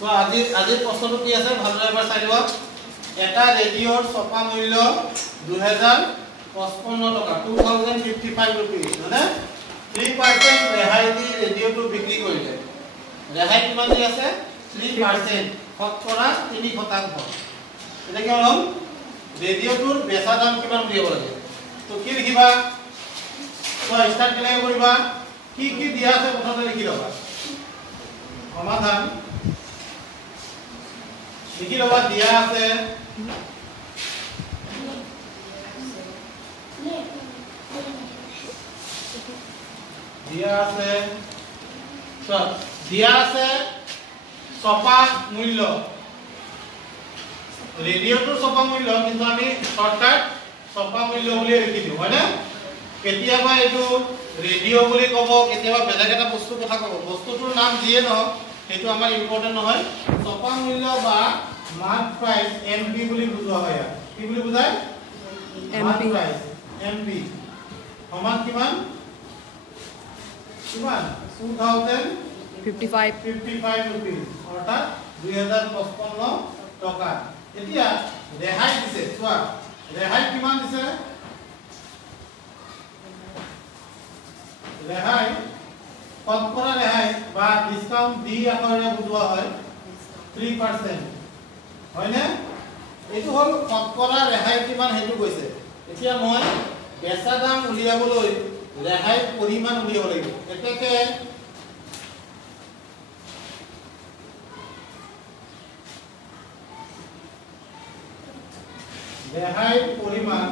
তো আজি প্ৰশ্নটো কি আছে ভালদৰে এবাৰ চাই লোৱা এটা ৰেডিঅ'ৰ ছপা মূল্য 2055 টকা 2055 रुपीस মানে 3% ৰেহাই দি ৰেডিঅ'টো বিক্ৰী কৰিলে ৰেহাই কিমান দি আছে 3% শতকৰা 3% এটা কি হ'ল ৰেডিঅ'টোৰ বেচা দাম কিমান দিব লাগে তো কি লিখিবা তো স্টাৰ্ট কেনে কৰিবা কি কি দিয়া আছে প্ৰথমতে লিখি লবা সমাধান লিখি লবা দিয়া আছে দিয়া আছে ছপা মূল্য ৰেডিঅ'টোৰ ছপা মূল্য কিন্তু আমি শৰ্টকাট ছপা মূল্য বুলি লিখি দিও হয় না কেতিয়াবা এটো ৰেডিঅ' বুলি কব কেতিয়াবা বেলেগ এটা বস্তু কথা কব বস্তুটোৰ নাম যিয়ে নহওক সেইটো আমাৰ ইম্পৰ্টেন্ট নহয় ছপা মূল্য বা মাৰ্ক প্ৰাইস এমপি বুলি বুজোৱা হয় কি বুলি বুজায় মাৰ্ক প্ৰাইস এমপি সমান কিমান 2055 रुपीस অৰ্থাৎ 2055 টাকা এতিয়া ৰেহাই দিছে চোৱা ৰেহাই কিমান দিছে ৰেহাই শতকৰা ৰেহাই বা ডিসকাউন্ট দি আখৰে বুজোৱা হয় 3% হয়নে এইটো হল শতকৰা ৰেহাই কিমান হেতু কৈছে এতিয়া মই বেচা দাম উলিয়াবলৈ ৰেহাই পৰিমাণ উলিয়াব লাগিব এতেকে ৰেহাই পৰিমাণ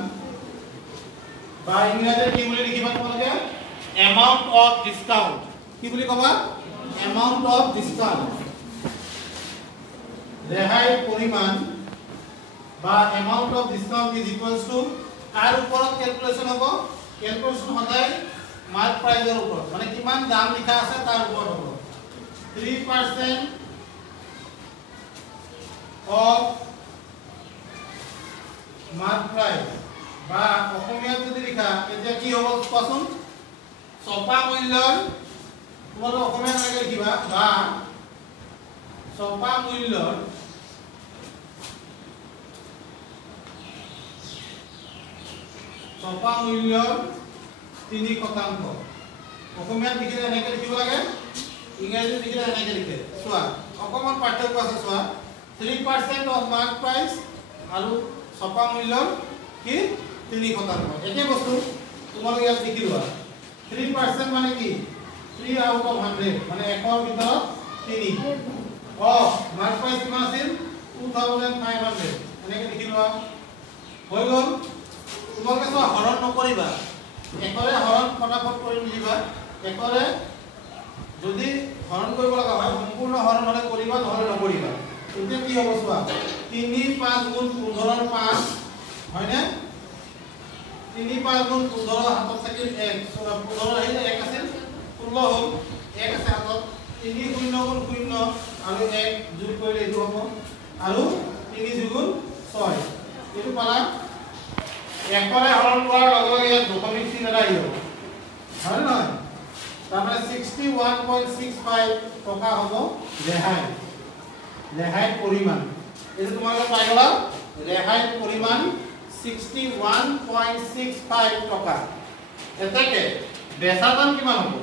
বা ইংৰাজীত কি বুলি লিখিবা তোমালোকে amount of discount কি বুলি কবা amount of discount ৰেহাই পৰিমাণ বা amount of discount is equals to কাৰ ওপৰত ক্যালকুলেশন হ'ব ক্যালকুলেশন সদায় মাৰ্ক প্ৰাইসৰ ওপৰত মানে কিমান দাম লিখা আছে তাৰ ওপৰত হ'ব 3% of মাৰ্ক প্ৰাইস বা অসমীয়াত যদি লিখা এতিয়া কি হ'ব কোৱাচোন ছপা মূল্যৰ তোমালোকে অসমীয়াত এনেকৈ লিখিবা বা ছপা মূল্যৰ ছপা মূল্যৰ 3% অসমীয়াত লিখিলে এনেকৈ লিখিব লাগে ইংৰাজীত লিখিলে এনেকৈ লিখে চোৱা অকমান পাৰ্থক্য আছে চোৱা 3% অফ মাৰ্ক প্ৰাইস আৰু ছপা মূল্যৰ কি 3% একে বস্তু তোমালোকে ইয়াত লিখি লোৱা 3% মানে কি 3 আউট অফ 100 মানে 100 ৰ ভিতৰত 3 অফ মাৰ্ক প্ৰাইস কিমান আছিল 2500 এনেকৈ লিখি লোৱা হৈ গ'ল তোমালোকে চোৱা হৰণ নকৰিবা একৰে হৰণ ফটাফট কৰি লিখিবা একৰে যদি হৰণ কৰিব লগা হয় সম্পূৰ্ণ হৰণ হলে কৰিবা নহলে নকৰিবা এতিয়া কি হ'ব চোৱা 3 5 গুণ 15 ৰ 5 হয়নে 3 5 গুণ 15 হাতত থাকিল 1 15 আহিলে 1 আছিল 16 হ'ল 1 আছে হাতত 3 0 গুণ 0 আৰু 1 যোগ কৰিলে এইটো হ'ব আৰু 3 গুণ 6 এইটো পালা একৰে হৰণ কৰাৰ লগে লগে ইয়াত দশমিক চিহ্ন এটা আহিব হয় নহয় তাৰমানে 61.65 টকা হ'ব ৰেহাই ৰেহাই পৰিমাণ এইটো তোমালোকে পাই গলা ৰেহাই পৰিমাণ 61.65 টকা এতেকে বেচা দাম কিমান হ'ব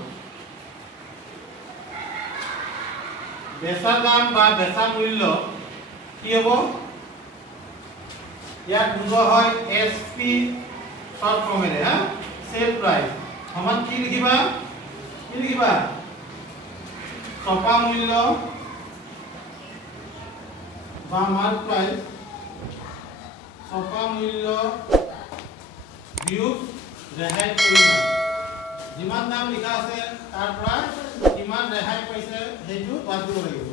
বেচা দাম বা বেচা মূল্য কি হ'ব ইয়াত বুজোৱা হয় এসপি শৰ্ট ফৰ্মেৰে হা সেল প্ৰাইস সমান কি লিখিবা ছপা মূল্য বা মাৰ্ক প্ৰাইস ছপা মূল্য বিয়োগ ৰেহাই পৰিমাণ যিমান দাম লিখা আছে তাৰ পৰা কিমান ৰেহাই পাইছে সেইটো বাদ দিব লাগিব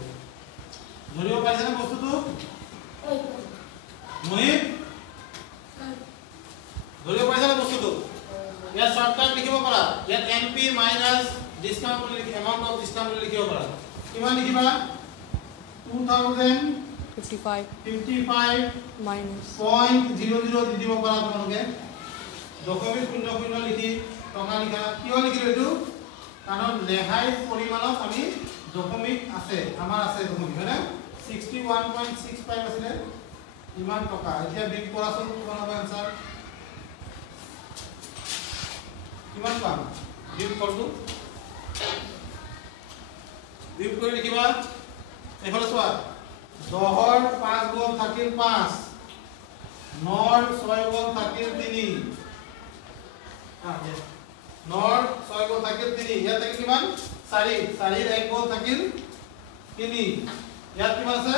ধৰিব পাৰিছে না বস্তুটো মোহিত ধৰিব পাৰিছে না বস্তুটো ইয়াত শৰ্টকাট লিখিব পাৰা ইয়াত এমপি মাইনাস ডিসকাউন্ট বুলি লিখি এমাউন্ট অফ ডিসকাউন্ট বুলি লিখিব পাৰা কিমান লিখিবা 2055 minus 0.00 দি দিব পাৰা তোমালোকে দশমিক 00 লিখি টকা লিখা কিয় লিখিলো এটো কাৰণ ৰেহাই পৰিমাণক আমি দশমিক আছে আমাৰ আছে দশমিক হয়নে 61.65 আছিল ইমান টকা এতিয়া বিগ কৰাচোন কিমান হ'ব আনসাৰ কিমান পাম বিগ কৰটো বিগ কৰি লিখিবা এফালে চোৱা 10ৰ 5 গুণ থাকিল 5 9ৰ 6 গুণ থাকিল 3 9ৰ 6 গুণ থাকিল 3 ইয়াত থাকিল কিমান 4 4ৰ 1 গুণ থাকিল 3 ইয়াত কিমান আছে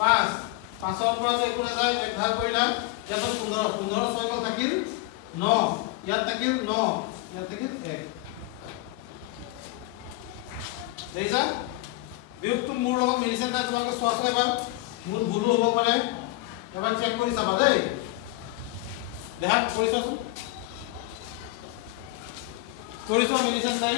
5 5ৰ পৰা একো নাযায় এক ভাগ কৰিলা ইয়াত 15 15ৰ 6 গুণ থাকিল 9 ইয়াত থাকিল 9 ইয়াত থাকিল 1 দেইছা বিয়োগটো মোৰ লগত মিলিছে না তোমাক চোৱাছ এবাৰ মোৰ ভুল হ'ব পাৰে এবাৰ চেক কৰি চাবা দেই দেখা কৰিছাচোন কৰিছ মিলিছে নাই